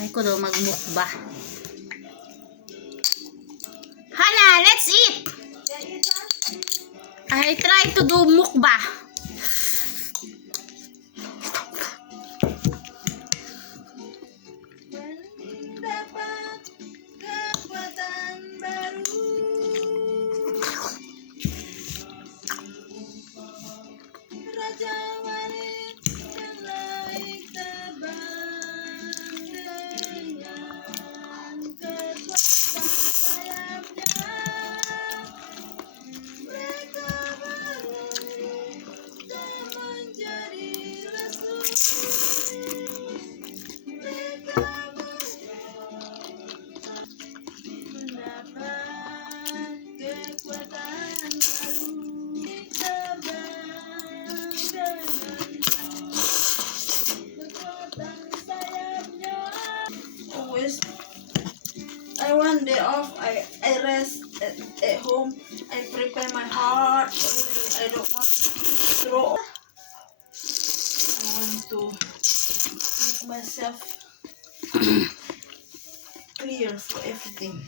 Try ko daw magmukba. Hana, let's eat! I try to do mukba. Mendapat kekuatan baru. Raja wanita yang naik terbang dengan kekuatan sayapnya. Mereka berlari dan menjadi lesu. Mereka mendapat kekuatan baru. Terbang dengan kekuatan sayapnya. Always, I one day off. I rest at home. I prepare my heart. I don't want to throw. I want to make myself clear for everything.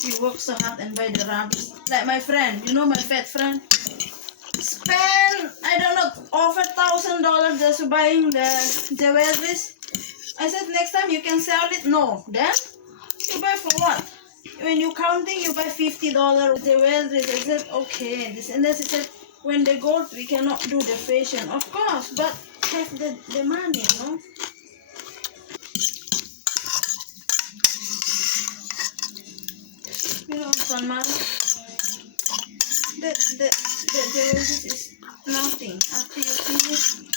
She works so hard and buy the rabbits. Like my friend, you know my fat friend? Spend, I don't know, over $1,000 just buying the jewelries. I said next time you can sell it. No. Then you buy for what? When you counting, you buy $50 jewelries. I said okay. This and that. She said when the gold we cannot do the fashion. Of course, but have the money, no? You know, some money. The jewelries is nothing after you finish.